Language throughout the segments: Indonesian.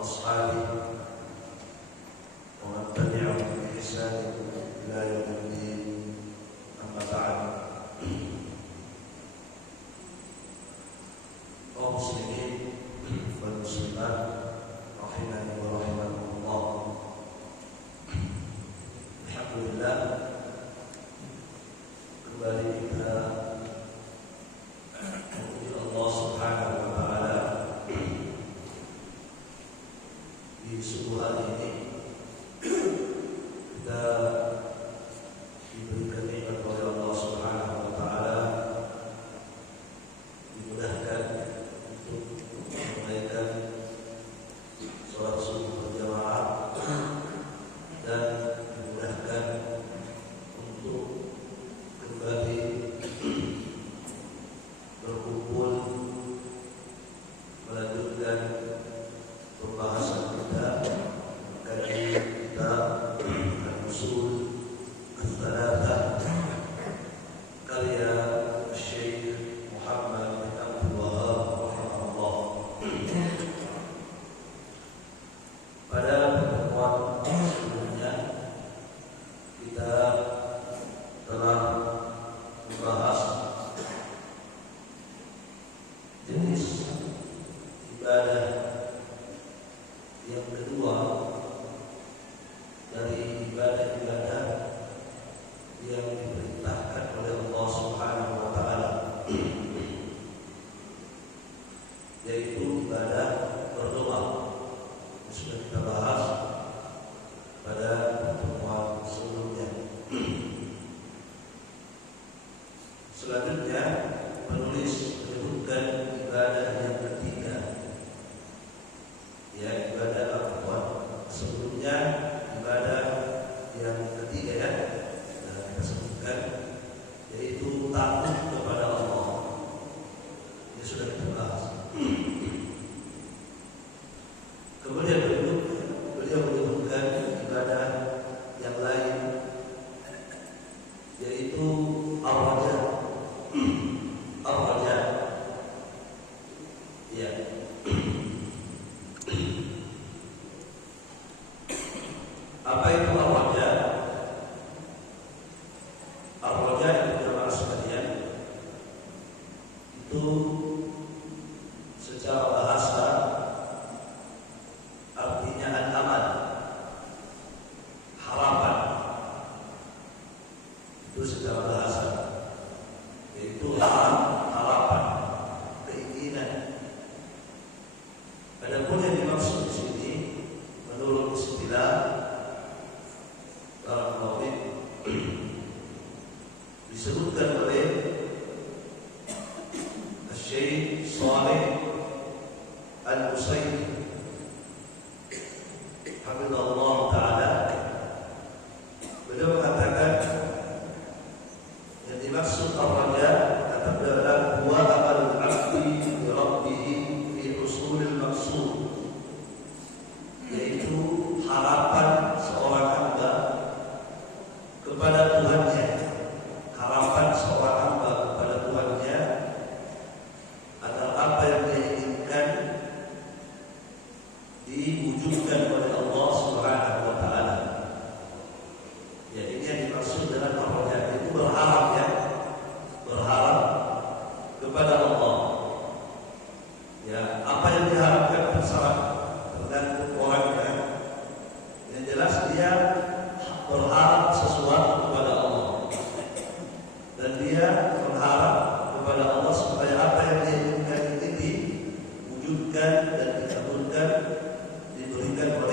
وأصحابه ومن تبعهم بإحسان إلى يوم الدين. أما بعد. kaum muslimin wal muslimat rahimani wa rahimakumullah. Alhamdulillah, kembali kita memuji Allah Subhanahu wa taala di subuh hari ini. Kita diberikan nikmat oleh Allah Subhanahu wa taala, dimudahkan untuk menunaikan sholat subuh berjamaah dan dimudahkan untuk kembali berkumpul melanjutkan pembahasan kita kaji kitab Al-Usul Al-Thalathah karya Syekh Muhammad bin Abdul Wahhab rahimahullah. Pada pertemuan sebelumnya kita telah membahas jenis ibadah yang kedua dari ibadah-ibadah yang diperintahkan oleh Allah Subhanahu wa taala, yaitu ibadah berdoa. Sudah kita bahas pada pertemuan sebelumnya. Selanjutnya penulis menyebutkan ibadah yang ketiga, ya, ibadah apa? Sebelumnya ibadah yang ketiga, ya, kita sebutkan, yaitu takut kepada Allah. Ini sudah kita bahas. Kemudian beliau menyebutkan ibadah yang lain, yaitu ar-raja. Ar-raja, ya. Apa itu ar-raja? Ar-raja itu jamaah sekalian, itu secara bahasa artinya al-amal, harapan. Itu secara bahasa, yaitu harapan, keinginan. Adapun yang dimaksud di sini menurut istilah barakallahu disebutkan oleh Syekh Shalih Al-Utsaimin hafizahullah taala. Beliau mengatakan yang dimaksud ar-raja adalah huwa amalul 'abdi li rabbih fi husulil maqsud, yaitu harapan seorang hamba kepada Tuhannya. Harapan seorang hamba kepada Tuhannya adalah apa yang dia inginkan diwujudkan oleh Allah Subhanahu wa taala. Ya, ini yang dimaksud dengan ar-raja, itu berharap, ya, berharap kepada Allah. Ya, apa yang diharapkan terserah tergantung orangnya. Yang jelas dia berharap sesuatu kepada Allah, dan dia berharap kepada Allah supaya apa yang dia inginkan ini diwujudkan dan dikabulkan, diberikan oleh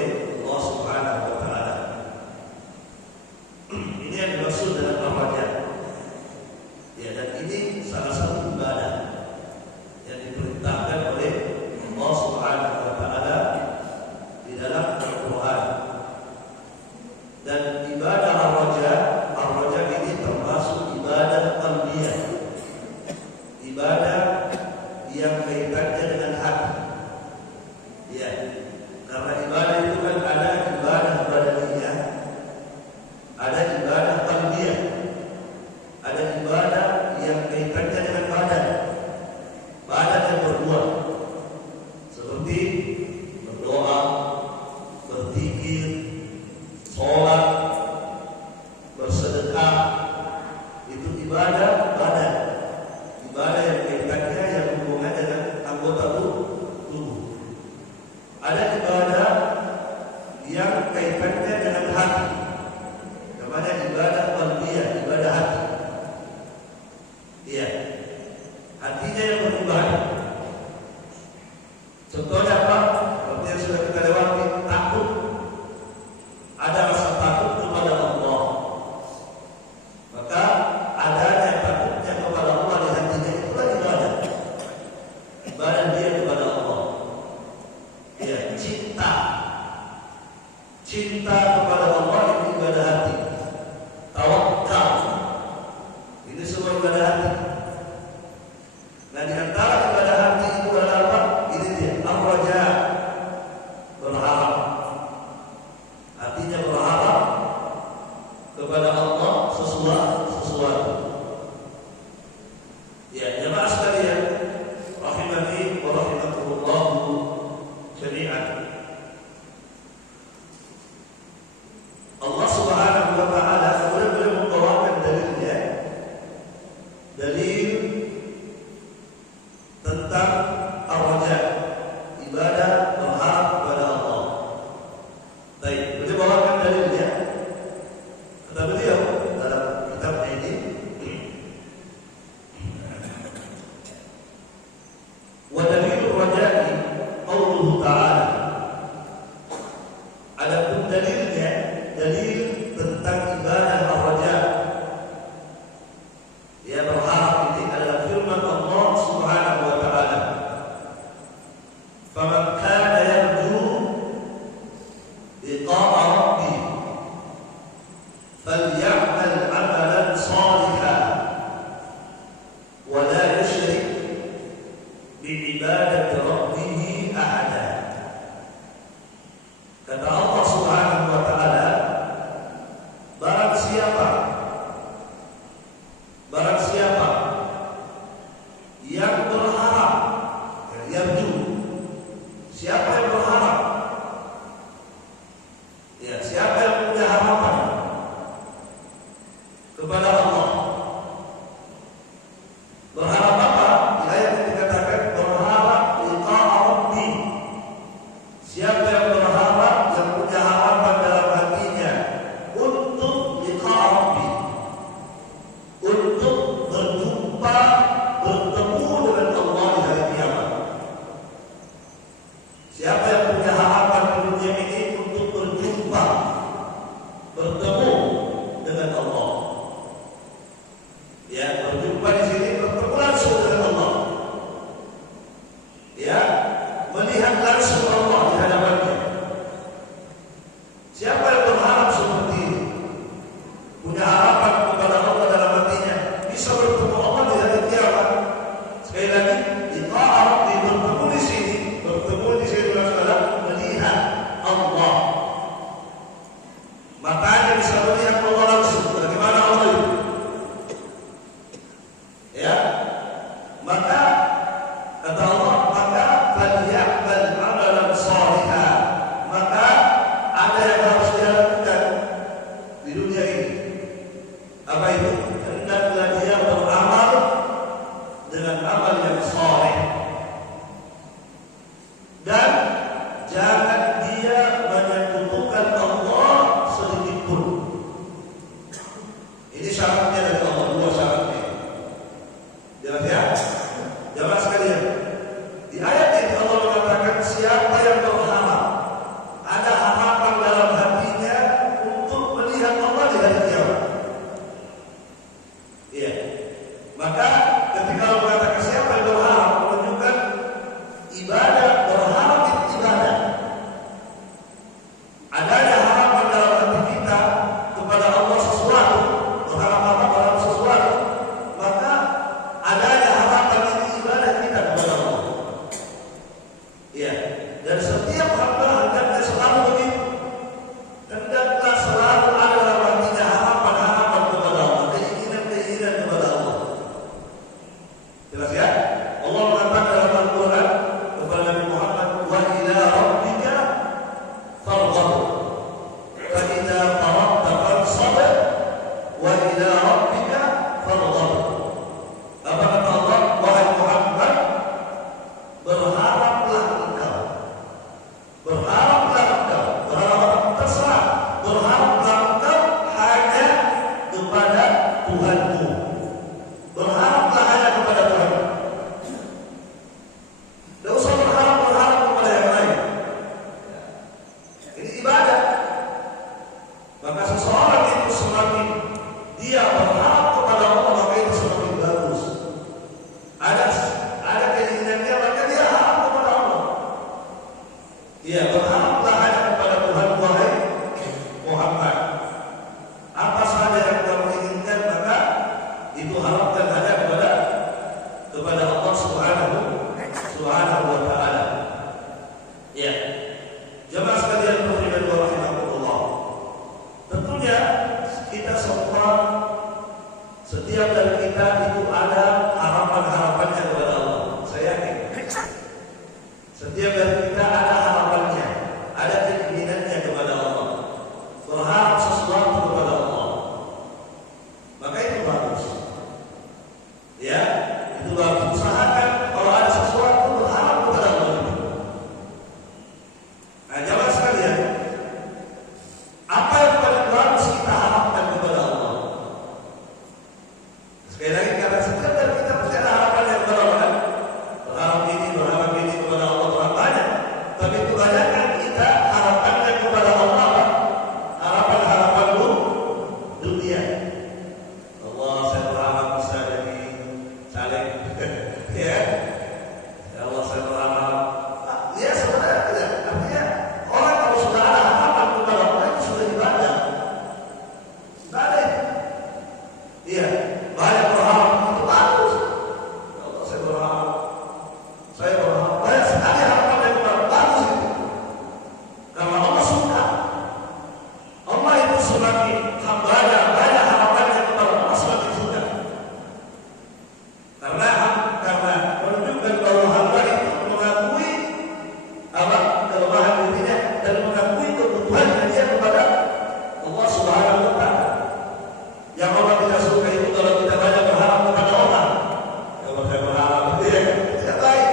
ibadah yang kaitannya dengan hati, namanya ibadah qalbiyah, ibadah hati. Iya, hatinya yang beribadah. Contohnya apa? Seperti yang sudah kita lewati, takut. Ada rasa takut kepada Allah, maka adanya takutnya kepada Allah di hatinya itulah ibadah. Ibadah dia kepada Allah. Ya, cinta kepada Allah ini ibadah hati. Tawakal, ini semua ibadah hati. Nah, di antara ibadah hati itu adalah apa? Ini dia, ar-raja, berharap. Artinya berharap kepada Allah sesuatu. Ya, jemaah sekalian, rahimani wa rahimakumullah jami'an. Allah Subhanahu wa taala kemudian beliau membawakan dalilnya, dalil tentang ar-raja, ibadah berharap kepada Allah. Baik, beliau bawakan dalilnya. Kata beliau dalam kitabnya ini, wa dalilur raja'i qauluhu ta'ala. Adapun dalilnya, dalil tentang ibadah ar-raja, ya berharap ini adalah firman Allah Subhanahu wa taala. Faman kana yarju liqa'a rabbih falya'mal 'amalan shalihan wa la yushrik bi'ibadati rabbih ahada. Kata Allah Subhanahu wa taala, barang siapa yang berharap, yarju, siapa yang berharap, ya, siapa yang punya harapan kepada Allah. Berharap apa? Di ayat ini dikatakan berharap liqa'a rabbih. Siapa yang berharap, yang punya harapan dalam hatinya untuk liqa'a rabbih, untuk berjumpa, bertemu dengan Allah di hari kiamat. Siapa yang punya harapan di dunia ini untuk berjumpa, bertemu dengan Allah. Ya, berjumpa di sini bertemu langsung dengan Allah. Ya, melihat langsung Allah di hadapannya. Siapa yang berharap seperti ini, punya harapan kepada Allah dalam hatinya, bisa bertemu Allah di hari kiamat. Sekali lagi, liqa'a rabbih, bertemu di sini adalah melihat Allah. Matanya bisa Jemaah sekalian muslimin wa rahimakumullah. Tentunya kita semua, setiap dari kita itu ada harapan-harapannya kepada Allah. Saya yakin. Setiap dari kita ada harapannya, ada keinginannya kepada Allah, berharap sesuatu kepada Allah. Maka itu bagus. Ya, itu bagus. Usahakan kalau ada sesuatu berharap kepada Allah. Nah, jamaah sekalian, apa yang paling bagus kita harapkan kepada Allah? Sekali lagi, karena setiap dari kita pasti ada harapannya kepada Allah. Berharap ini kepada Allah, berharap banyak. Tapi kebanyakan kita harapannya kepada Allah, harapan-harapan dunia. Allah, saya berharap bisa jadi caleg. Ya, ya Allah, saya berharap. Ya sebenarnya tidak. Artinya orang kalau sudah ada harapan kepada Allah itu sudah ibadah. Ibadah. Iya, banyak berharap itu bagus. Ya Allah, saya berharap. Banyak sekali harapan yang bagus itu. Karena Allah suka. Allah itu semakin hambanya banyak harapannya kepada Allah semakin suka. Karena menunjukkan bahwa hamba itu mengakui kelemahan dirinya dan mengakui kebutuhannya dia kepada Allah Subhanahu wa Ta'ala. Yang Allah tidak suka itu kalau kita banyak berharap kepada orang. Kalau saya berharap dia tidak baik.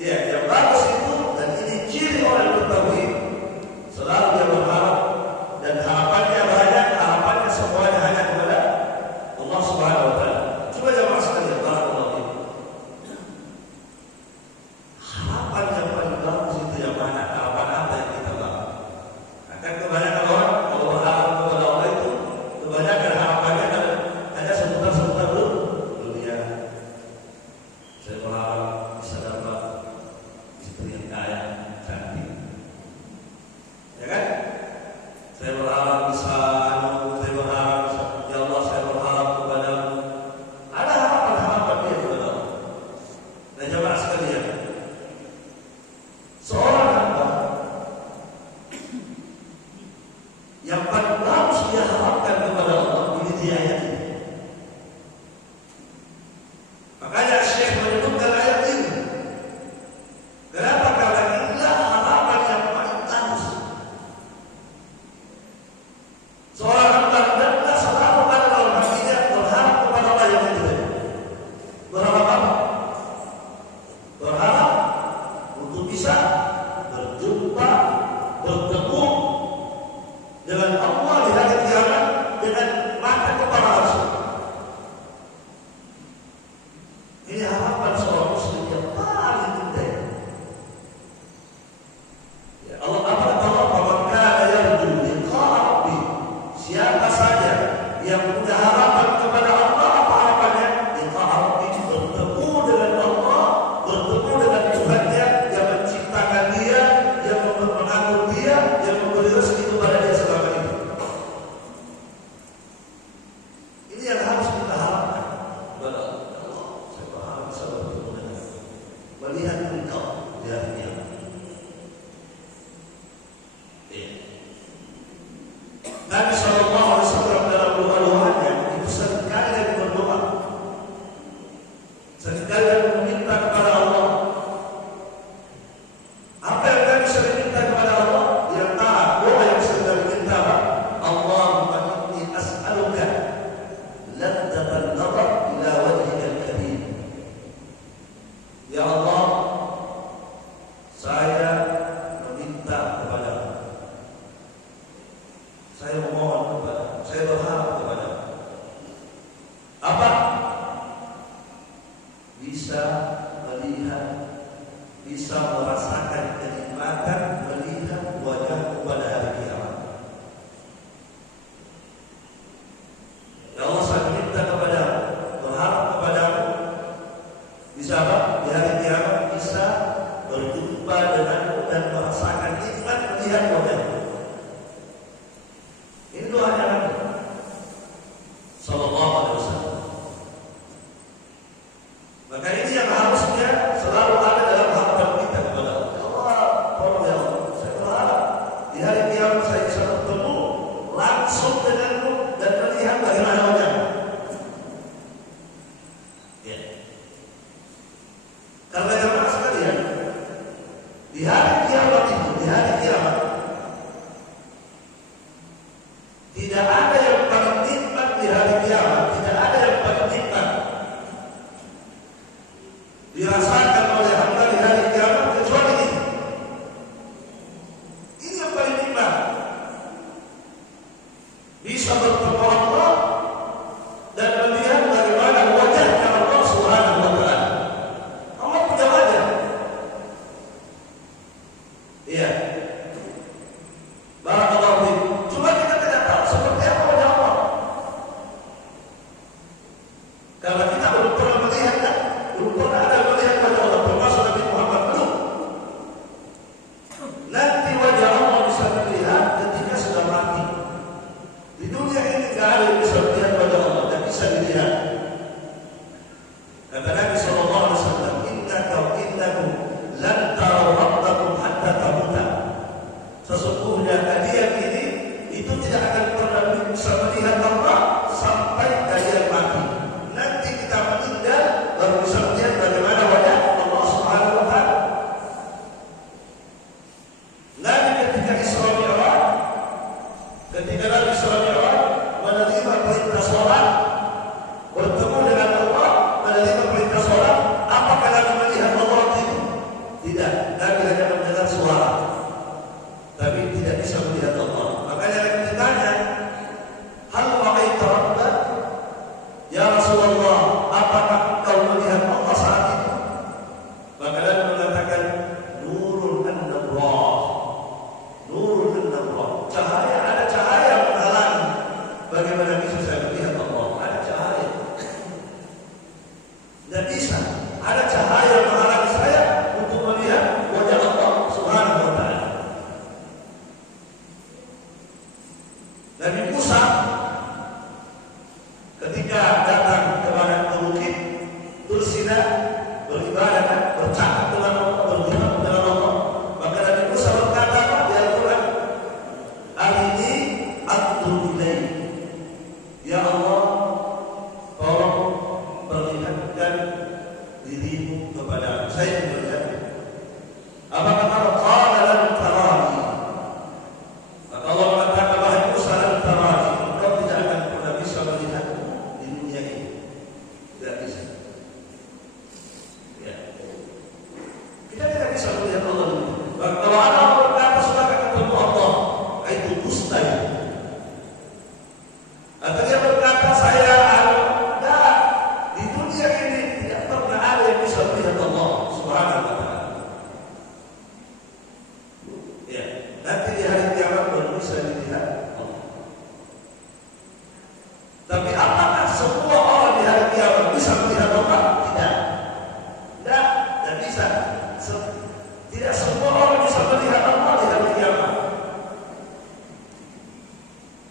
Ya, yang bagus itu, dan ini ciri orang yang bertauhid, selalu dia berharap dan harapannya banyak, harapannya semuanya hanya kepada Allah Subhanahu wa Ta'ala. Coba jamaah sekalian, barakallahu fiikum. Harapan yang paling bagus itu yang mana? Harapan apa yang kita bangun? Akan kebanyakan orang kalau berharap kepada Allah itu, kebanyakan harapannya hanya seputar-seputar dunia. Saya berharap bisa dapat istri yang kaya, cantik. Ya kan? Saya berharap bisa, ya Allah, saya berharap kepadamu. Ada harapan-harapan dia kepada Allah. Dan jemaah sekalian, seorang hamba yang paling bagus dia harapkan kepada Allah, ini di ayat ini. Makanya Syekh menyebutkan ayat ini. Kenapa? Karena inilah harapan yang paling bagus. Seorang hamba hendaklah selalu ada dalam hatinya berharap kepada Allah yang itu. Berharap apa? Berharap untuk bisa berjumpa, bertemu dengan Allah di hari kiamat dengan mata kepala langsung. Ini harapan seorang muslim yang paling indah. Ya Allah, apa kata Allah? "Faman kana yarju liqa'a rabbih." Siapa saja yang punya harapan kepada Allah, apa harapannya? Liqa'a rabbih, bertemu dengan Allah, bertemu dengan Tuhannya yang menciptakan dia, yang mengatur dia, yang memberi rezeki kepada dia selama ini. Ini yang harus kita harapkan kepada Allah. Saya berharap bisa bertemu dengan melihat engkau di hari kiamat. Nabi sallallahu alaihi wasallam dalam doa-doanya itu seringkali dia berdoa, seringkali dia meminta kepada Allah. Apa yang Nabi sering minta kepada Allah? Di antara doa yang sering Nabi minta, Allahumma inni as'aluka ladzatan nazar ila wajhikal karim. Ya Allah, saya meminta kepadamu. Saya memohon kepadamu, saya berharap kepadamu. Apa? Bisa melihat, bisa merasakan kenikmatan melihat wajahmu pada hari kiamat. Ya Allah, saya minta kepadamu, berharap kepadamu, bisa apa? Di hari kiamat bisa berjumpa denganmu dan merasakan nikmat melihat wajahmu. Ini doanya Nabi sallallahu alaihi wasallam. Maka ini yang harusnya selalu ada dalam harapan kita kepada Allah. Ya Allah, tolong ya Allah, bisa bertemu Allah dan melihat bagaimana wajahnya Allah Subhanahu wa taala. Allah punya wajah. Iya. Barakallahu fiik. Cuma kita tidak tahu seperti apa wajah Allah. Karena kita belum pernah melihatnya, belum pernah ada melihat wajah Allah, termasuk Nabi Muhammad belum. Nanti wajah Allah bisa dilihat ketika sudah mati. Di dunia ini tidak ada yang bisa melihat wajah Allah, tidak bisa dilihat. Kata Nabi sallallahu alaihi wasallam, innakum lan taraw rabbakum hatta tamuta. Sesungguhnya kalian ini itu tidak akan pernah bisa melihat Allah sampai kalian mati. Nanti kita meninggal baru bisa melihat bagaimana wajah Allah Subhanahu wa taala. Nabi ketika Isra Mi'raj, ketika Nabi Isra Mi'raj menerima perintah sholat, bertemu dengan Allah, menerima perintah sholat, apakah Nabi melihat Allah itu? Tidak, Nabi hanya mendengar suara, tapi tidak bisa melihat Allah. Makanya Nabi ditanya, hal ra'aita rabbak? Ya Rasulullah, apakah kau melihat Allah saat itu? Maka Nabi mengatakan, nurun an-nabrah. Nurun an-nabrah. Cahaya, ada cahaya menghalangi. Bagaimana bisa saya melihat Allah? Ada cahaya. Tidak bisa. Ada cahaya menghalangi saya untuk melihat wajah Allah Subhanahu wa taala. Nabi Musa ketika datang kepada bukit Tur Sina beribadah, bercakap dengan Allah, berjumpa dengan Allah, maka Nabi Musa berkata di Al-Quran, "Arini anzur ilaik." Ya Allah, tolong perlihatkan dirimu kepada saya melihat. Apakah kalau qala lan tarani? Maka Allah mengatakan, wahai Musa, lan tarani, engkau tidak akan pernah bisa melihat di dunia ini. Tidak bisa. Ya. Kita tidak bisa melihat Allah dulu. Kalau Allah berkata sudah akan ketemu Allah, itu mustahil. Atau dia berkata saya tidak, di dunia ini tidak pernah ada yang bisa melihat Allah Subhanahu wa taala. Ya, nanti di hari kiamat baru bisa dilihat Allah. Tapi apakah semua orang di hari kiamat bisa melihat Allah? Tidak. Tidak bisa. Tidak semua orang bisa melihat Allah di hari kiamat.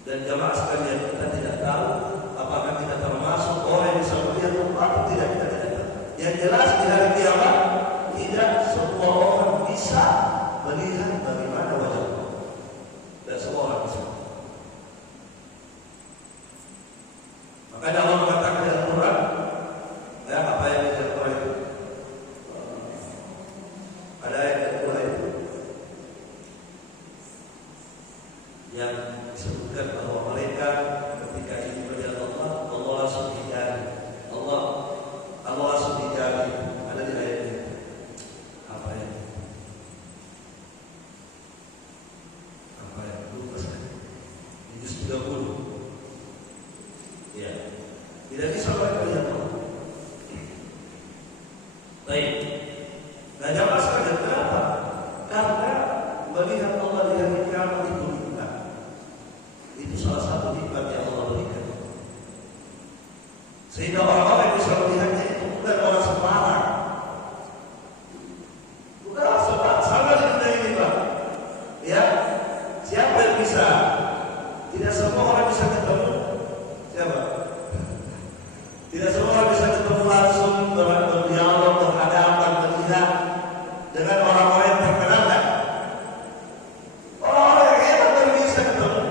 Dan jamaah sekalian, kita tidak tahu apakah kita termasuk orang yang bisa melihat Allah atau tidak, kita tidak tahu. Yang jelas di hari kiamat tidak semua orang bisa melihat bagaimana wajah Allah. Dan semua orang bisa. Makanya Allah mengatakan di Al-Quran, ya, apa yang di Al-Quran itu? Ada ayat kedua itu yang disebutkan bahwa mereka ketika ingin melihat Allah, Allah langsung dijari. Allah langsung dijari. Ada di ayat ini. Apa ya? Apa ya? Lupa saya. Di juz 30. Ya. Tidak bisa mereka melihat Allah. Baik. Nah, jamaah sekalian, kenapa? Karena melihat Allah di hari kiamat itu nikmat. Itu salah satu nikmat yang Allah berikan. Sehingga orang-orang yang bisa melihatnya itu bukan orang sembarang. Bukan orang sembarang. Sama di dunia ini, Pak. Ya, siapa yang bisa? Tidak semua orang bisa ketemu. Siapa? Tidak semua orang bisa ketemu langsung berdialog, berhadapan, melihat dengan orang-orang yang terkenal, kan? Orang-orang yang hebat baru bisa ketemu.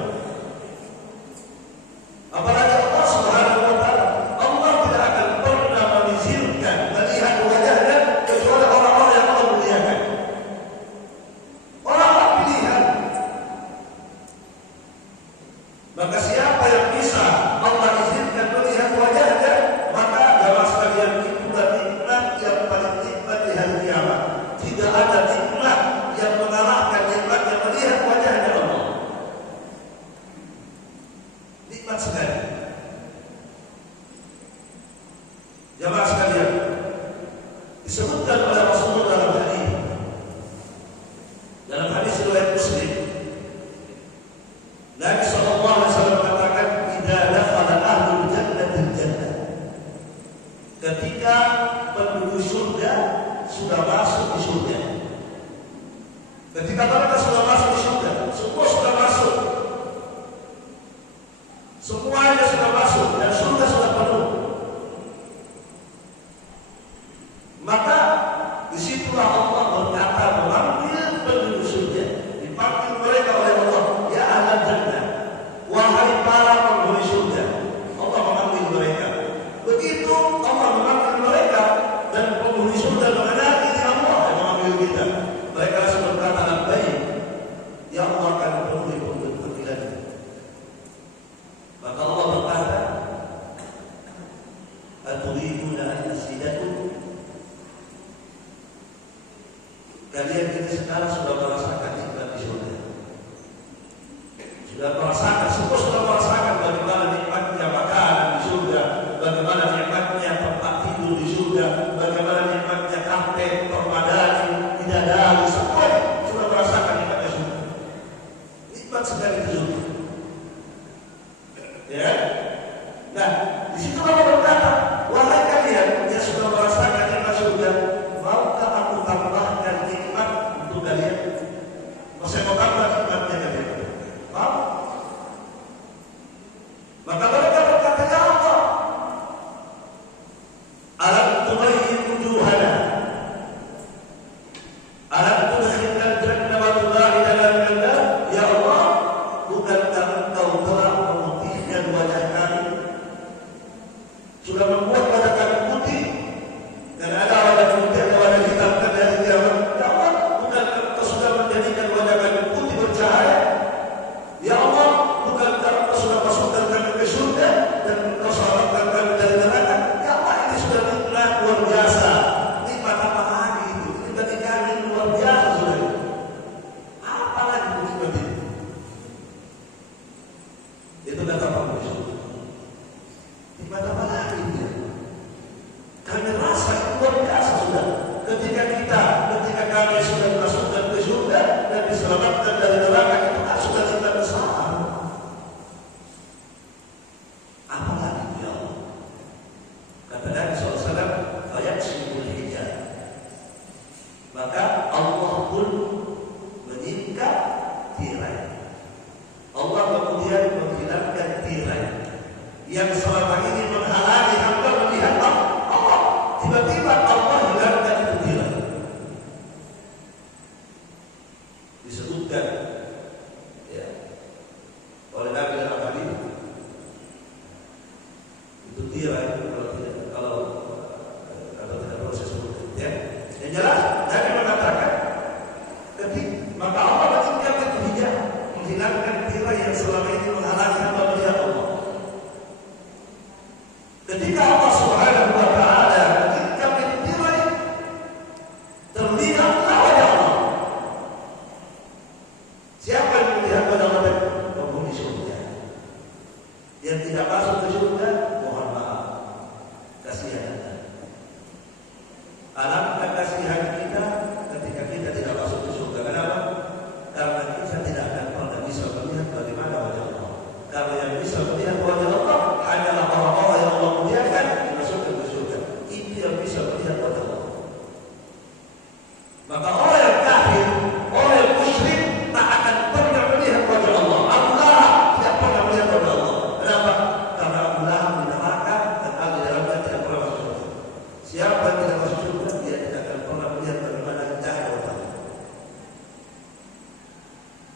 Apalagi Allah Subhanahu wa taala. Allah tidak akan pernah mengizinkan melihat wajahnya kecuali orang-orang yang Allah muliakan. Orang-orang pilihan. Maka siapa yang sudah merasakan, semua sudah merasakan bagaimana nikmatnya makanan di surga, bagaimana nikmatnya tempat tidur di surga, bagaimana nikmatnya karpet, permadani, bidadari, semua sudah merasakan nikmatnya surga. Nikmat sekali di surga. Ya. Nah, di situ Allah berkata, wahai kalian yang sudah merasakan nikmat surga, maukah aku tambahkan nikmat untuk kalian? Saya mau tambah nikmatnya kalian. Mau? Maka mereka berkata, ya Allah, alam tubayyin wujuhana, alam tudkhilna al-jannah wa tubaidana min-nar, ya Allah, bukankah Engkau telah memutihkan wajah kami, sudah membuat wajah kami putih, dan ada wajah putih, ada wajah hitam, dan dari kiamat. Ya Allah, bukankah Engkau sudah menjadikan wajah kami putih bercahaya? Ya Allah, bukankah Engkau sudah masukkan kami ke surga dan Engkau selamatkan kami dari neraka? Ya Allah, ini sudah nikmat luar biasa. Nikmat apa lagi itu? Ini bagi kami luar biasa sudah. Apa lagi nikmat itu? Itu kata Pak surga. Nikmat apa lagi itu? Kami rasa itu luar biasa sudah. Ketika kami sudah dimasukkan ke surga dan diselamatkan dari neraka, itu kan sudah nikmat besar. Apa lagi ya Allah? Kata Nabi SAW, fayaksibul hijab. Maka Allah pun menyingkap tirai. Allah kemudian menghilangkan tirai yang selama ini menghalangi hamba melihat Allah. Tiba-tiba Allah hilangkan itu tirai. Disebutkan ya oleh Nabi Al-Abadi, itu tirai kalau tidak proses ya. Yang jelas Nabi mengatakan, maka Allah meninggalkan itu hijab, menghilangkan tirai yang selama ini menghalangi hamba melihat Allah. Ketika Allah Subhanahu wa Ta'ala meninggalkan itu tirai, terlihatlah wajah Allah. Siapa yang melihat wajah Allah? Penghuni surga. Yang tidak masuk ke surga, mohon maaf, kasihan Anda. Alangkah kasihan kita ketika kita tidak masuk ke surga. Kenapa? Karena kita tidak akan pernah bisa melihat bagaimana wajah Allah. Karena yang bisa melihat wajah Allah hanyalah orang-orang yang Allah muliakan dimasukkan ke surga. Itu yang bisa melihat wajah Allah. Maka orang yang kafir, orang yang musyrik tak akan pernah melihat wajah Allah. Abu Lahab tidak pernah melihat wajah Allah. Kenapa? Karena Abu Lahab di neraka dan api dalamnya tidak pernah masuk surga. Siapa yang tidak masuk surga, dia tidak akan pernah melihat bagaimana cahaya wajah Allah.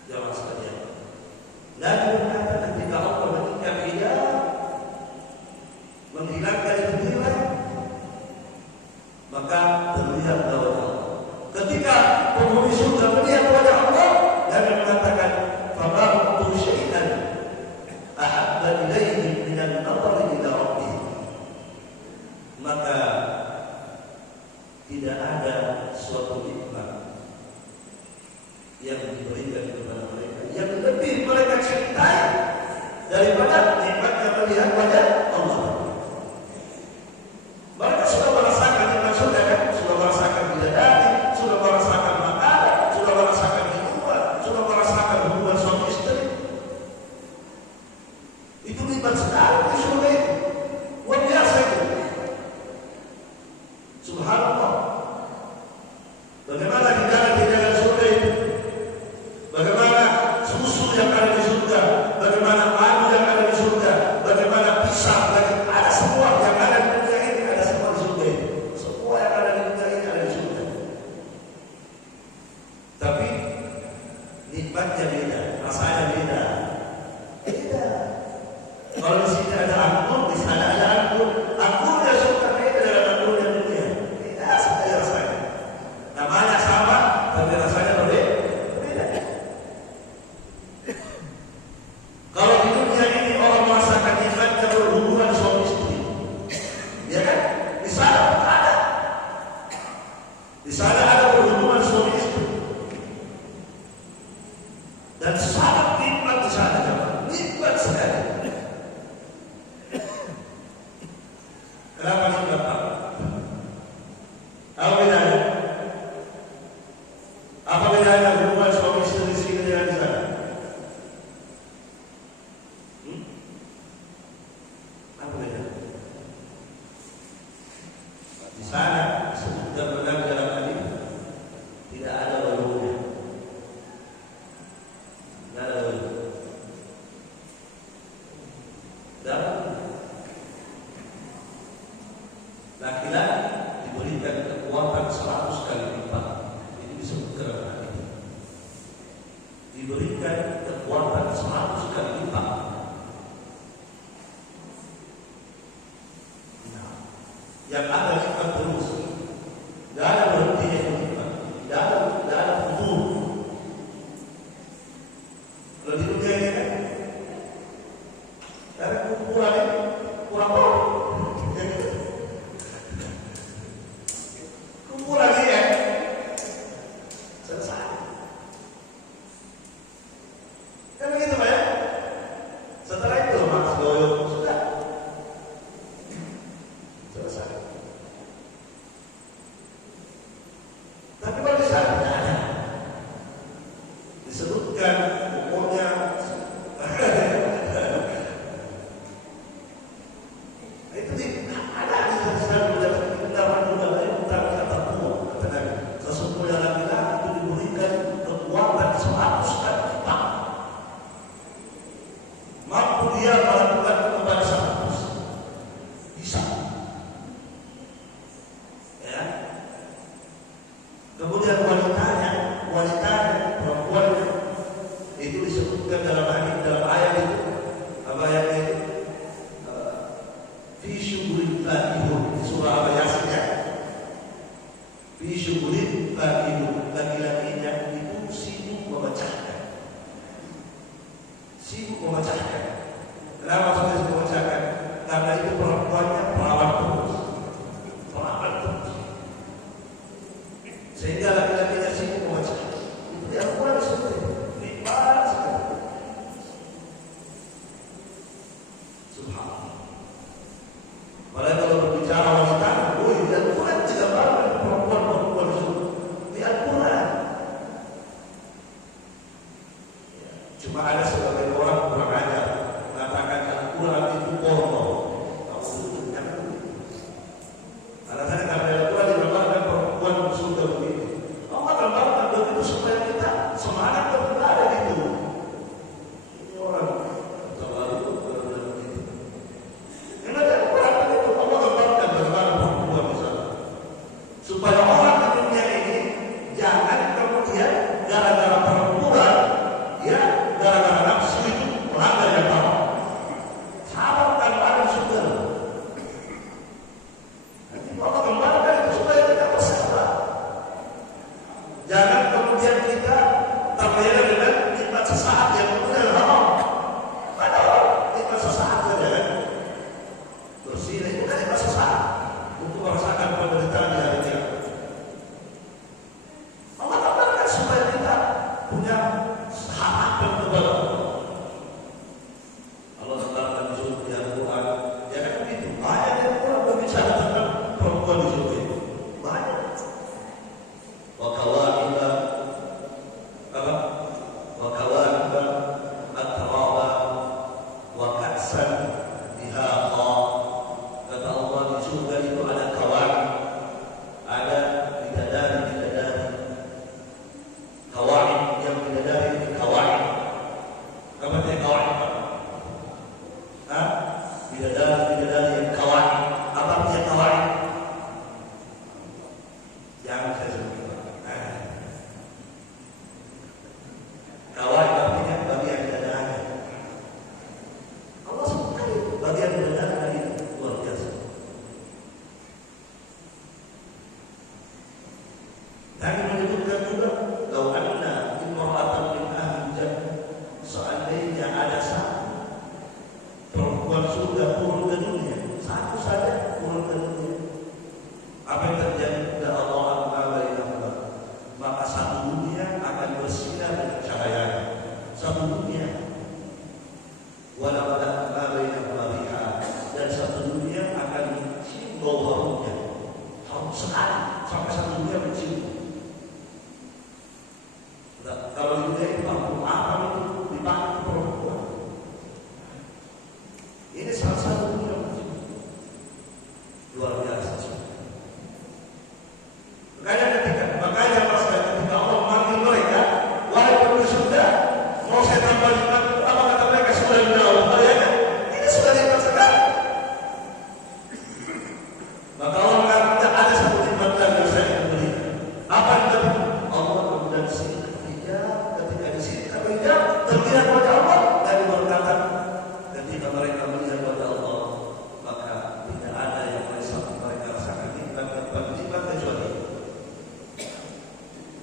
Jamaah sekalian, Nabi berkata, ketika Allah meninggalkan hijab, menghilangkan itu tirai, maka terlihat wajah Allah. Ketika penghuni surga melihat wajah Allah, Nabi mengatakan, "Famartu syai'an ahabba ilaihim min an-nadhari ila rabbihim." Maka tidak ada suatu nikmat yang diberikan kepada mereka yang lebih mereka cintai daripada nikmatnya melihat wajah Allah. Mereka sudah merasakan nikmat surga kan? Sudah merasakan bidadari, sudah merasakan makanan, sudah merasakan minuman, sudah merasakan hubungan suami istri. Itu nikmat sekali di surga itu. Luar biasa itu. Subhanallah. Bagaimana hidangan surga itu? Bagaimana susu yang ada di surga? Bagaimana madu yang ada di surga? Bagaimana pisang? Ada semua yang ada di dunia ini, ada semua di surga itu. Semua yang ada di dunia ini ada di surga. Tapi nikmatnya beda, rasanya beda. Beda. Kalau di sini ada anggur, di sana ada anggur. Anggurnya surga beda dengan anggurnya dunia. Beda sekali rasanya. Namanya sama, tapi rasanya berbeda. Kalau di dunia ini orang merasakan nikmatnya berhubungan suami istri, ya kan? Di sana ada. Di sana ada berhubungan suami istri. Dan sangat nikmat di sana jemaah, nikmat sekali. Kenapa nikmat Pak? Apa bedanya? Apa bedanya hubungan suami istri di sini dengan di sana? Apa bedanya? Di sana disebutkan benar dalam hadis tidak ada walaunya. Tidak ada walaunya. Dan laki-laki diberikan kekuatan 100 kali lipat. Ini disebutkan dalam hadis. Diberikan kekuatan 100 kali lipat. Yang ada nikmat terus, tidak ada berhentinya nikmat, tidak ada futur. Kalau di dunia ini kan, karena kumpulan ini kurang orang, kumpulan ini ya selesai. Kan begitu Pak ya? Setelah itu Mas Doyo sudah selesai. Tapi kalau di sana tidak ada. Disebutkan umurnya itu ada di sana dalam juga tentang kata tua katakan sesungguhnya laki-laki itu diberikan kekuatan 100 kali lipat. Mampu dia melakukan kepada 100 bisa. Ya. Kemudian wanitanya perempuan itu disebutkan dalam hadis dalam ayat itu apa ayatnya itu fi syughulin faqihun surah Al-Yasin ya. Fi syughulin faqihun laki-lakinya itu sibuk memecahkan. Kenapa maksudnya sibuk memecahkan? Karena itu perempuannya perawat terus. Sehingga laki-lakinya sibuk memecah. Itu yang kurang seperti itu. Nikmat sekali. Subhanallah. Padahal kalau berbicara wanita, di Al-Quran juga banyak perempuan itu. Di Al-Quran. Cuma ada sebagian orang kurang ajar mengatakan Al-Quran itu porno. Alasannya karena Al-Quran digambarkan perempuan surga begitu. Allah gambarkan begitu supaya kita semangat berada di itu. Ini orang terlalu begitu. Yang ada Al-Quran itu Allah gambarkan bagaimana perempuan di sana. Supaya orang di dunia ini jangan kemudian gara-gara perempuan, ya gara-gara nafsu itu melanggar yang tahu. Sabar dan ada surga. Allah kembalikan itu supaya kita bersabar. Jangan kemudian kita terlena dengan nikmat sesaat yang kemudian haram. Padahal nikmat sesaat saja kan. Bersih itu kan nikmat sesaat untuk merasakan penderitaan di hari kiamat. Allah kembalikan supaya kita punya harapan kepada Allah. Allah kembalikan di surga di Al-Quran. Ya kan begitu. Ayat yang kurang berbicara tentang perempuan di surga itu banyak. Wa kawa'iba at-taraba wa ka'san dihaqa. Kata Allah di surga itu ada kawa'ib, ada bidadari. Kawa'ib yang bidadari itu kawa'ib. Apa itu kawa'ib? Bidadari yang kawa'ib. Apa artinya kawa'ib? Jangan saya sebutkan. Kawa'ib artinya bagian bidadari. Allah sebutkan itu bagian bidadari itu luar biasa. Dan menyebutkan juga kalau anna imra'atan min ahli jannah, seandainya ada satu perempuan surga turun ke dunia, satu saja turun ke dunia, apa yang terjadi kepada Allah Maka satu dunia akan bersinar dengan cahayanya. melihat wajah Allah, Nabi berkata, ketika mereka melihat wajah Allah, maka tidak ada yang mereka rasakan nikmat kecuali.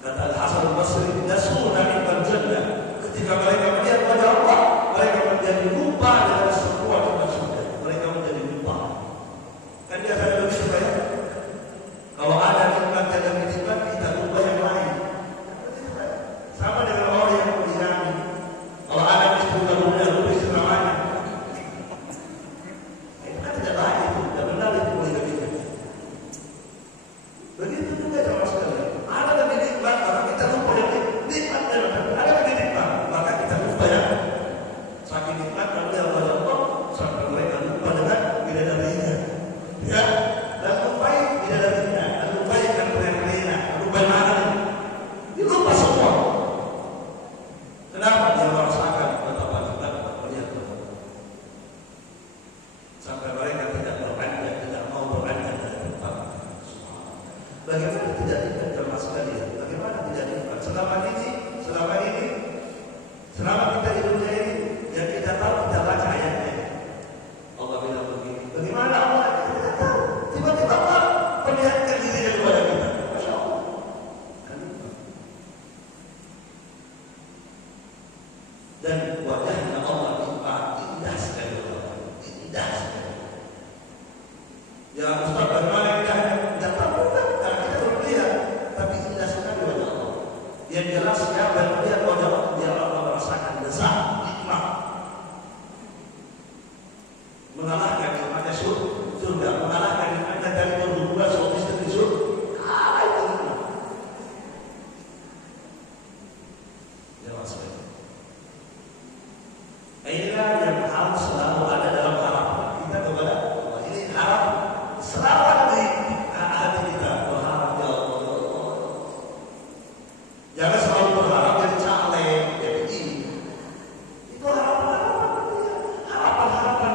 Kata Al-Hasan Al-Basri, "Yasmuna nikmat jannah." Ketika mereka melihat wajah Allah, mereka menjadi lupa dengan semua nikmat surga. Mereka menjadi lupa. Kan biasanya begitu ya. Kalau ada nikmat yang nikmat, kita lupa yang lain. Sama dengan orang yang menghirami. Kalau ada istri lupa istri namanya. Itu kan tidak baik, itu tidak benar, itu boleh begitu. Begitu juga sama sekali. Ada lebih nikmat, maka kita lupa yang nikmat. Ada lebih nikmat, maka kita lupa ya. Saking nikmat kalau dia wajah Allah, sampai mereka lupa dengan bidadarinya. Ya, dan lupai bidadarinya, dan lupai kan mereka, lupai mana? Dia lupa semua. Kenapa dia merasakan betapa nikmat melihat Allah? Sampai mereka tidak beranjak, tidak mau beranjak dari tempat. Bagaimana tidak nikmat sama sekali? Bagaimana tidak nikmat? Selama kita di dunia ini, yang kita tahu kita baca ayatnya. Allah bilang begini. Bagaimana Allah? Kita tidak tahu. Tiba-tiba Allah perlihatkan dirinya kepada kita. Masya Allah. Dan wajahnya Allah indah sekali. Indah sekali. Ya Ustaz, bagaimana indahnya? Tidak tahu kan? Karena kita belum lihat. Tapi indah sekali wajah Allah. Yang jelas siapa yang melihat wajah Allah, dia akan merasakan lezat, nikmat. Mengalahkan nikmatnya surga, mengalahkan nikmatnya dari berhubungan suami istri surga. Itu nikmat. Jelas sekali. Inilah yang harus selalu ada dalam harapan kita kepada Allah. Ini harap selalu ada di hati kita, berharap ya Allah. Jangan selalu berharap jadi caleg, jadi ini. Itu harapan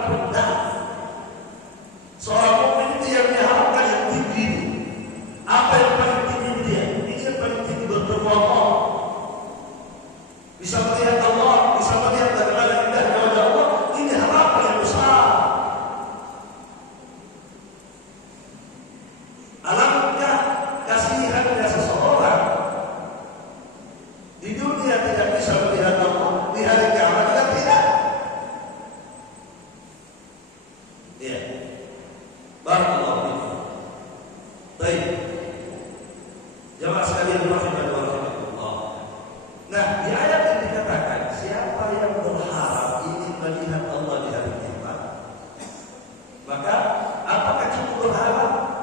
rendah. Seorang mukmin itu yang diharapkan yang tinggi. Apa yang paling tinggi dia? Ini yang paling tinggi berbuat. Bisa melihat Allah, bisa melihat bagaimana indahnya wajah Allah. Ini harapan yang besar. Alangkah kasihannya seseorang di dunia tidak bisa melihat Allah, di hari kiamat juga tidak. Iya. Barakallahu fiikum. Baik. Jemaah sekalian rahimani wa rahimakumullah. Nah, di ayat ini dikatakan siapa yang berharap ingin melihat Allah di hari kiamat, maka apakah cukup berharap?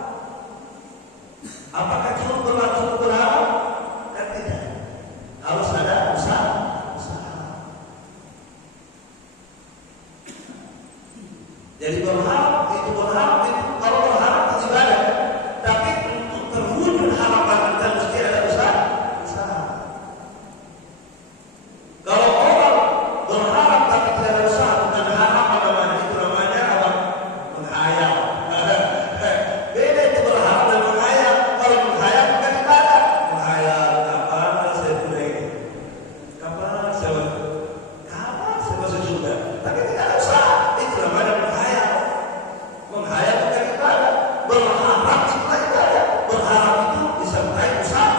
Apakah cukup berharap? Kan tidak. Harus ada usaha. Jadi berharap itu kalau berharap itu ibadah. Tapi untuk terwujud harapan kita mesti ada usaha. Kalau orang berharap tapi tidak ada usaha, bukan harapan namanya, itu namanya apa? Menghayal. Beda itu berharap dan menghayal. Kalau menghayal bukan ibadah. Menghayal kapan saya punya ini, kapan saya masuk surga. Tapi tidak ada usaha. Itu namanya menghayal. Menghayal bukan ibadah. Berharap itu ibadah. Berharap itu disertai usaha.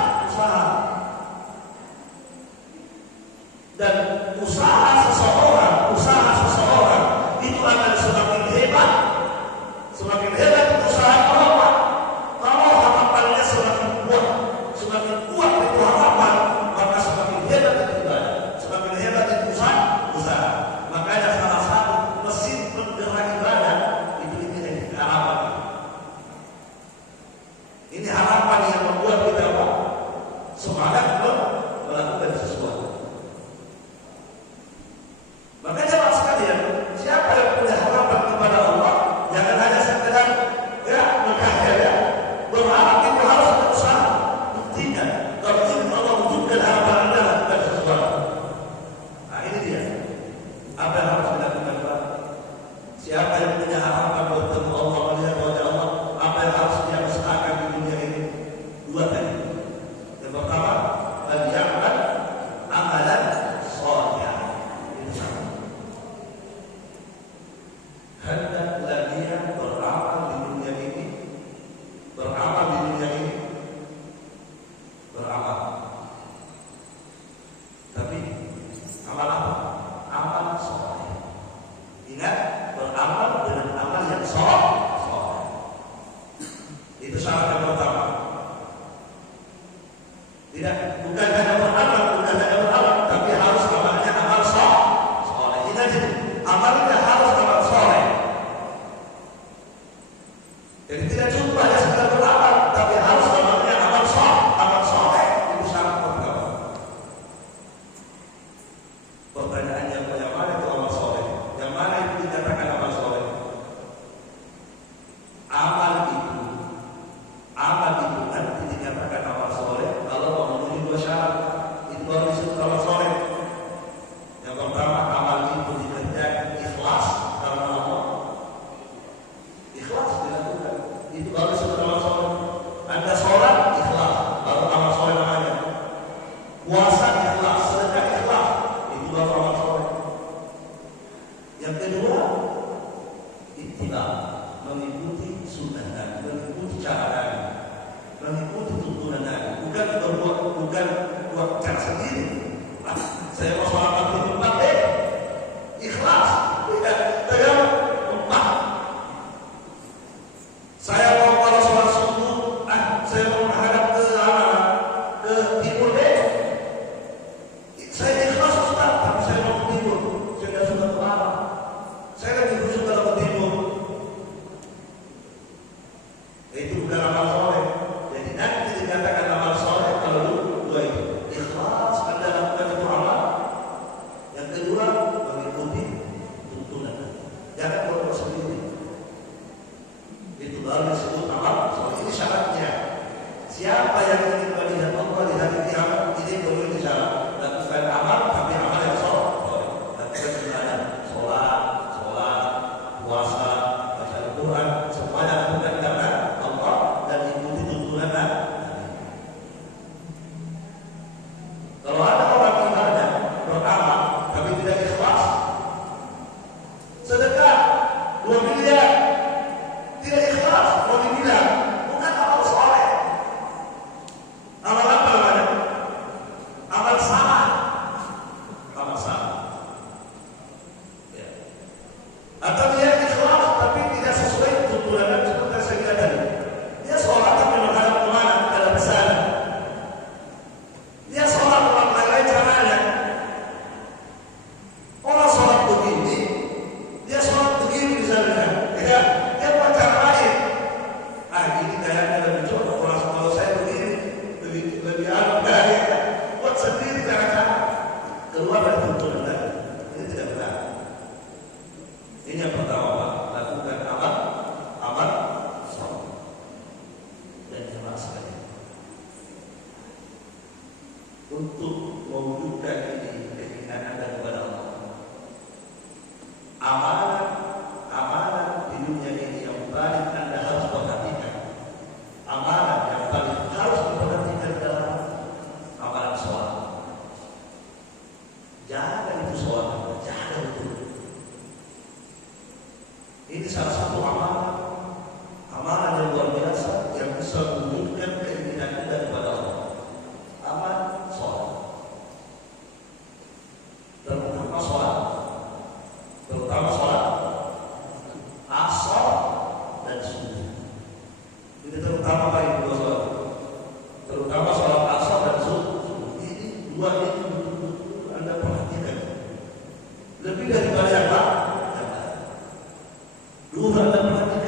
Dan usaha seseorang itu akan semakin hebat usaha Allah. Kalau harapannya semakin kuat itu harapan, maka semakin hebat itu ibadah, semakin hebat itu usaha. Makanya salah satu mesin penggerak ibadah itu ini harapan. Ini harapan yang membuat kita semangat melakukan sesuatu. Pertanyaannya, yang mana itu amal soleh? Yang mana itu dikatakan amal soleh? Amal itu nanti dikatakan amal soleh kalau memenuhi dua syarat. Itu baru disebut amal soleh. Yang pertama, amal itu dikerjakan ikhlas karena Allah. Ikhlas dilakukan, itu baru disebut amal soleh. Anda sholat ikhlas, baru amal soleh namanya. Puasa ikhlas, sedekah ikhlas, itu baru amal soleh. Yang kedua, ittiba, mengikuti sunnah Nabi, mengikuti cara Nabi, mengikuti tuntunan Nabi, bukan buat cara sendiri. Saya mau sholat maghrib 4 ikhlas, tidak tegang 4. Saya mau kalau sholat subuh, saya mau menghadap ke timur saya ikhlas Ustaz, tapi saya mau ke timur, saya tidak suka ke barat. Saya lebih khusyuk kalau ke timur. Itu bukan amal soleh. Jadi nanti dikatakan amal soleh kalau dua itu ikhlas Anda lakukan itu amal. Yang kedua, mengikuti tuntunan. Jangan buat sendiri. Itu baru disebut amal soleh. Ini syaratnya. Siapa yang ingin melihat Allah di hari kiamat, ini perlu disyarat. Lakukan amal, tapi amal yang soleh. Lakukan ibadah, sholat, puasa, baca Al-Quran, semuanya lakukan karena Allah dan ikuti tuntunan Nabi. Kalau ada orang ibadah beramal tapi tidak ikhlas, sedekah 2 miliar tidak ikhlas, mau dibilang bukan amal soleh. Amal apa namanya? Amal salah. Amal salah. Ya. Atau dia ikhlas tapi tidak sesuai tuntunan Nabi seperti saya kira tadi. Dia sholat tapi menghadap kemana? Ada pesan. Dia sholat lain caranya. Orang sholat begini, dia sholat begini misalnya. Ya, dia buat cara lain. Ini kayaknya lebih coba. Kalau saya begini, lebih alam dari buat sendiri cara-cara keluar dari tuntunan Nabi. Ini tidak benar. Ini yang pertama, Pak. Lakukan amal soleh dan jelaskan untuk mewujudkan ini keinginan Anda kepada Allah. Amalan di dunia ini yang paling Anda harus perhatikan. Amalan yang paling harus diperhatikan adalah amalan sholat. Jaga itu sholat, jaga itu. Ini salah satu amalan yang luar biasa yang bisa mewujudkan keinginan Anda kepada Allah. Amal sholat, terutama sholat asar dan subuh. Ini terutama kali dua sholat, terutama sholat asar dan subuh. Ini dua ini betul-betul Anda perhatikan lebih daripada yang lain. Dua Anda perhatikan.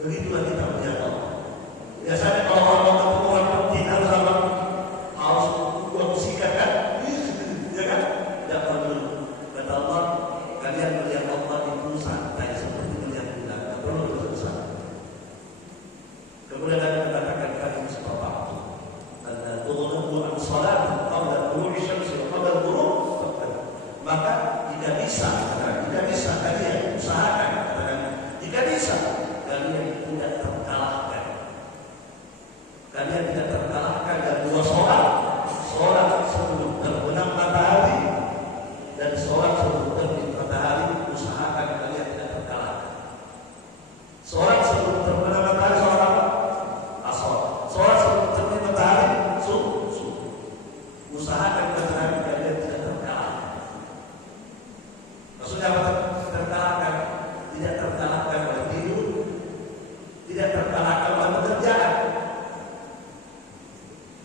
Begitulah kita melihat Allah. Biasanya kalau orang mau ketemu orang penting harus buat sikat kan? Ya kan? Tidak perlu. Kata Allah, kalian melihat Allah itu santai seperti melihat bulan. Tidak perlu berusaha. Kemudian Nabi mengatakan kalian seperti itu. Dan tughnabu an salat qabla tulu'i syamsi wa qabla ghurub. Maka jika bisa kalian usahakan, jika bisa kalian tidak terkalahkan. Kalian tidak terkalahkan dan dua sholat sebelum terbenam matahari dan sholat sebelum terbit matahari, usahakan kalian tidak terkalahkan. Sholat sebelum terbenam matahari sholat apa? Asar. Sholat sebelum terbit matahari subuh. Usahakan kalian tidak terkalahkan. Maksudnya apa? Terkalahkan, tidak terkalahkan oleh tidur, tidak terkalahkan oleh pekerjaan.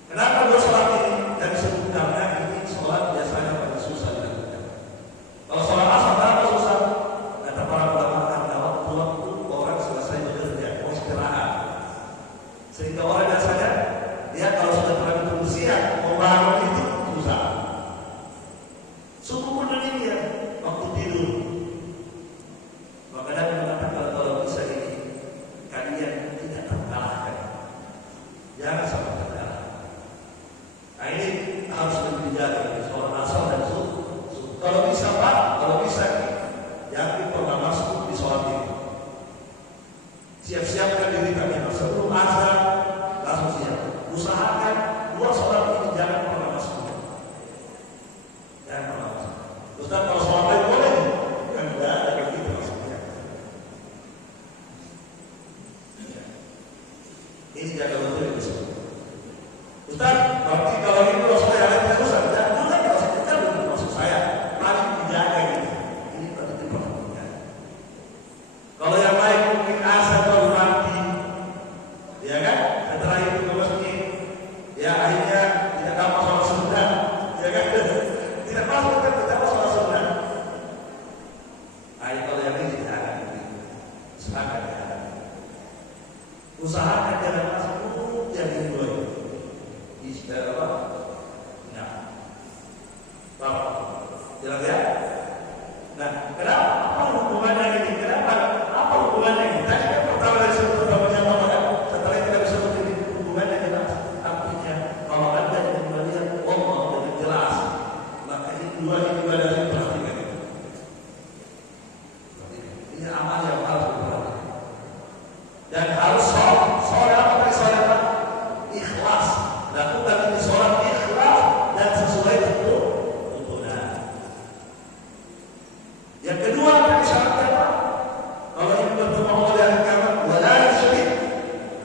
Kenapa dua sholat ini? Dan disebutkan ini sholat biasanya paling susah dilakukan. Kalau sholat asar berapa susah? Kata para ulama karena waktu orang selesai bekerja, mau istirahat. Sehingga orang biasanya dia kalau sudah terlalu tunggu siang, mau bangun itu susah. Subuh pun demikian, waktu tidur. Maka Nabi mengatakan kalau bisa ini kalian tidak terkalahkan. Jangan sampai terkalah. Nah ini harus dijaga soal asal dan subuh. Kalau bisa Pak, kalau bisa jangan pernah masuk di sholat ini. Siap-siapkan diri kalian sebelum azan langsung siap. Usahakan dua sholat ini jangan pernah masuk. Jangan pernah masuk. Ustaz kalau sholat lain boleh? Kan tidak ada begitu maksudnya. Ini jaga betul itu semua. Ustaz, berarti kalau itu Rasulullah yang lain tidak usah. Jangan kalau saya kan bukan maksud saya. Mari dijaga gitu. Ini berarti diperhatikan. Kalau yang lain mungkin asal baru mati, ya kan? Setelah itu ke masjid, ya akhirnya tidak dapat sholat sunnah, ya kan? Tidak masuk kan tidak dapat sholat sunnah. Kalau yang ini tidak akan begitu. Usahakan jangan masuk jadi dua. Istilah nah, Bapak, jelas ya? Nah, kenapa? Apa hubungannya ini? Kenapa? Apa hubungannya ini? Tadi kan pertama dari sebut pertamanya apa kan? Setelah kita bisa ini hubungannya jelas. Artinya kalau Anda yang melihat Allah dengan jelas, maka ini dua dari perhatikan. Ini amal yang harus diperhatikan. Dan harus sholat apa dari sholat? Ikhlas. Lakukan ini sholat ikhlas dan sesuai tuntunan. Yang kedua dari syaratnya apa? Kalau ini bertemu Allah di hari kiamat, wala yusyrik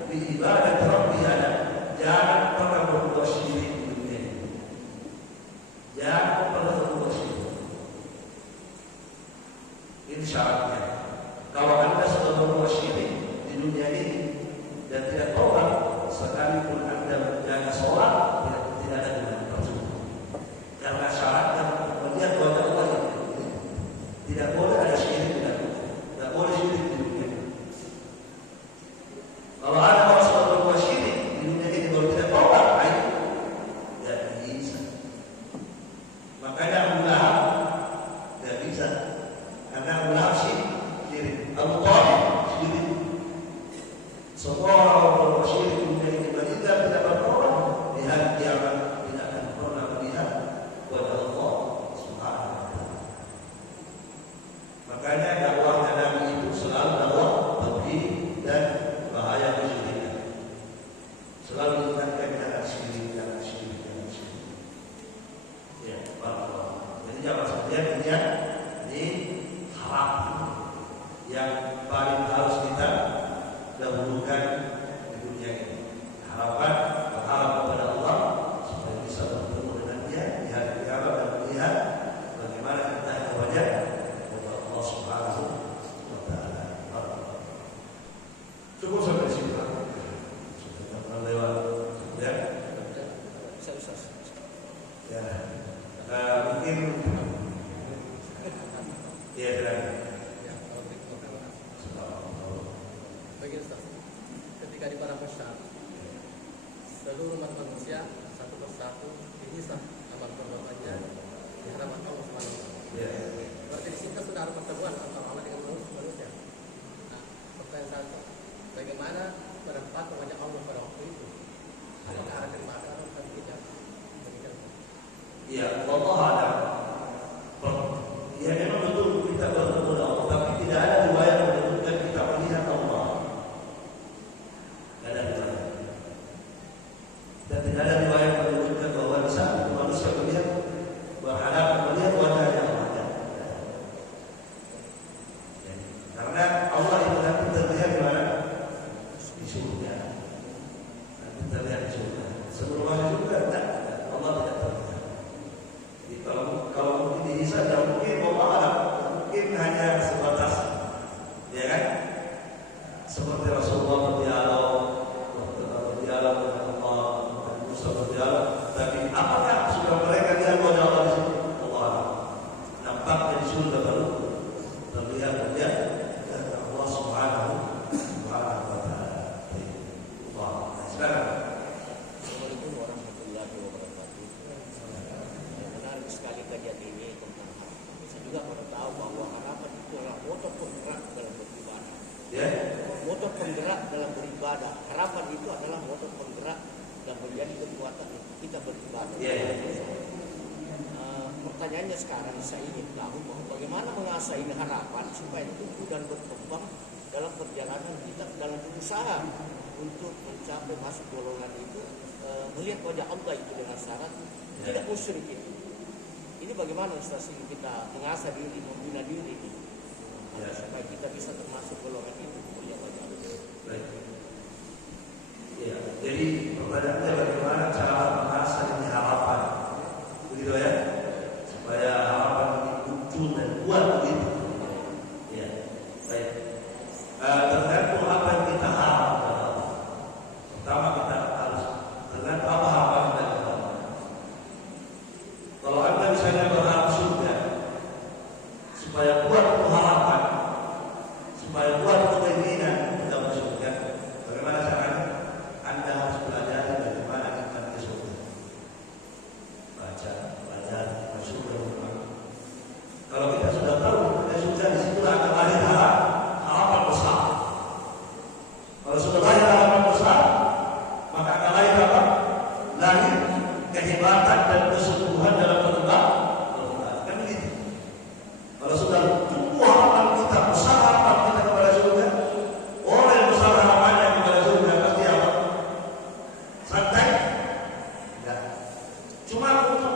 bi ibadati rabbih ahad. Jangan pernah berbuat syirik di dunia ini. Jangan pernah berbuat syirik. Ini syaratnya. Kalau Anda sudah berbuat syirik di dunia ini dan tidak tobat, sekalipun Anda menjaga sholat, tidak ada gunanya percuma. Karena syaratnya melihat wajah Allah ini tidak boleh ada syirik tidak boleh syirik di dunia ini. Kalau ada orang sudah berbuat syirik di dunia ini kalau tidak tobat, tidak bisa. Makanya Abu Lahab tidak bisa, karena Abu Lahab syirik. Abu Thalib syirik. Semua orang berbuat syirik di dunia ini tidak bertobat di hari kiamat tidak akan pernah melihat wajah Allah Subhanahu wa taala. Makanya dakwahnya Nabi itu selalu dakwah tauhid dan bahaya kesyirikan. Selalu mengingatkan jangan syirik. Ya, barakallahu. Jadi jangan sekalian ini haram yang paling harus kita dahulukan di dunia ini. Harapan berharap kepada Allah supaya bisa bertemu dengan Dia di hari kiamat dan melihat bagaimana kita wajah Allah Subhanahu wa taala. Cukup sampai di sini, Pak. Sudah lewat. Ustaz, ketika di padang mahsyar seluruh umat manusia satu persatu dihisab amal perbuatannya di hadapan Allah Subhanahu wa taala. Ya. Berarti di situ sudah ada pertemuan antara Allah dengan manusia. Nah, pertanyaan satu, bagaimana penempatan wajah Allah pada waktu itu? Apakah ada kenikmatan atau tidak? Ya, Allah ada. Ya memang betul kita bertemu dengan Allah, tapi tidak ada riwayat yang menyebutkan kita melihat Allah. Tidak ada riwayat. Dan tidak ada riwayat yang menyebutkan bahwa di saat itu manusia melihat berhadapan melihat wajahnya Allah. Ya. Karena Allah itu nanti terlihat di mana? Di surga. Nanti terlihat di surga. Sebelum masuk surga tidak. Allah tidak terlihat. Jadi kalau mungkin dihisab dan mungkin mungkin hanya sebatas, ya kan? Seperti Rasulullah berdialog dengan Allah, Musa berdialog. Tapi apakah sudah mereka lihat wajah Allah di situ? Allah nampaknya di surga baru terlihat wajah Allah Subhanahu wa Ta'ala. Sekarang. Assalamualaikum warahmatullahi wabarakatuh. Menarik sekali kajian ini tentang harapan. Saya juga baru tahu bahwa harapan itu adalah motor penggerak dalam beribadah. Ya. Motor penggerak dalam beribadah. Harapan itu adalah motor penggerak dan menjadi kekuatan kita beribadah. Ya. Pertanyaannya sekarang saya ingin tahu bahwa bagaimana mengasah ini harapan supaya tumbuh dan berkembang dalam perjalanan kita dalam berusaha untuk mencapai masuk golongan itu, melihat wajah Allah itu dengan syarat tidak musyrik itu. Ini bagaimana Ustaz kita mengasah diri, membina diri supaya kita bisa termasuk golongan itu melihat wajah Allah. Baik. Ya, jadi pertanyaannya bagaimana cara mengasah ini harapan, begitu ya, supaya harapan ini muncul dan kuat begitu. Ya, baik. Tergantung apa yang kita harapkan. Pertama kita harus tergantung apa harapan kita harapkan. Kalau Anda misalnya berharap surga, supaya kuat itu harapan, supaya kuat itu keinginan untuk masuk surga, bagaimana caranya? Anda harus belajar bagaimana kita masuk surga. Baca, belajar, masuk surga. Kalau kita sudah tahu masuk surga, di situ akan lahir harapan besar. Kalau sudah lahir harapan besar, maka akan lahir apa? Lahir kehebatan dan kesungguhan dalam bertobat. Kan begitu. Kalau sudah tumbuh harapan kita, besar harapan kita kepada surga, orang yang besar harapannya kepada surga pasti apa? Santai? Tidak. Cuma untuk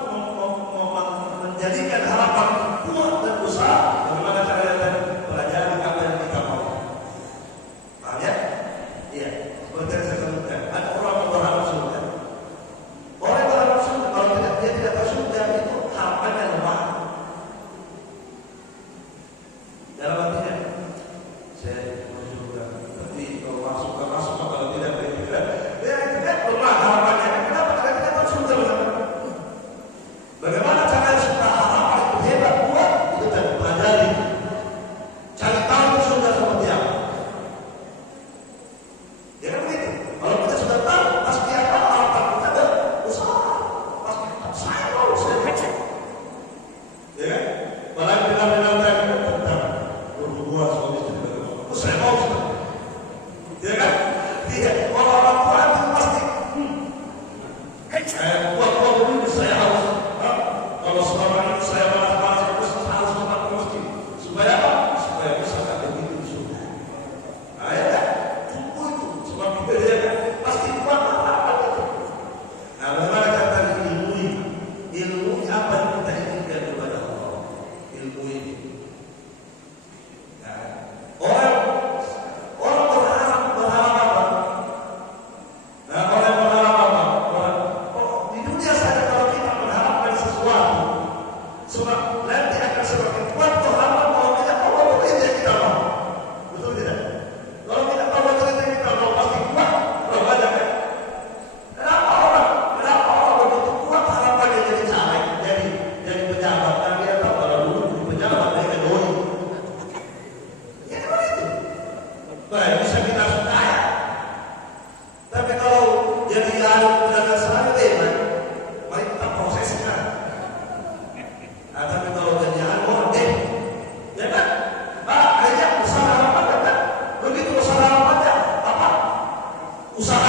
menjadikan harapan kuat dan besar, bagaimana caranya? Pelajari apa yang kita mau. Paham ya? Iya. Seperti yang saya sebutkan, ada orang yang berharap surga. Orang yang berharap surga, kalau dia tidak tahu surga, itu harapannya lemah. Dalam artinya, saya mau surga, tapi kalau masuk, kalau tidak, dia tidak lemah harapannya. Kenapa? Karena kita tahu surga. Bagaimana caranya supaya harapan itu hebat, kuat? Itu tadi pelajari. Cari tahu surga seperti apa. Ya kan begitu. Kalau kita sudah tahu, pasti apa harapan kita ada usaha. Pasti saya mau, saya baca. Ya kan? Malah benar-benar tentang berhubungan suami istri bagaimana. Saya mau. Ya kan? Iya. Kalau orang tua itu pasti. Saya buat dulu, saya harus. Kalau selama ini saya balas-balas terus harus tetap ke masjid. Supaya apa? Supaya bisa ada begitu di surga. Nah ya kan? Tunggu itu. Sebab kita dia kan pasti kuat apa itu. Nah bagaimana kata ilmu ini? Ilmu apa yang kita inginkan kepada Allah? Ilmu ini. Nah, orang berharap apa? Nah orang berharap apa? Di usaha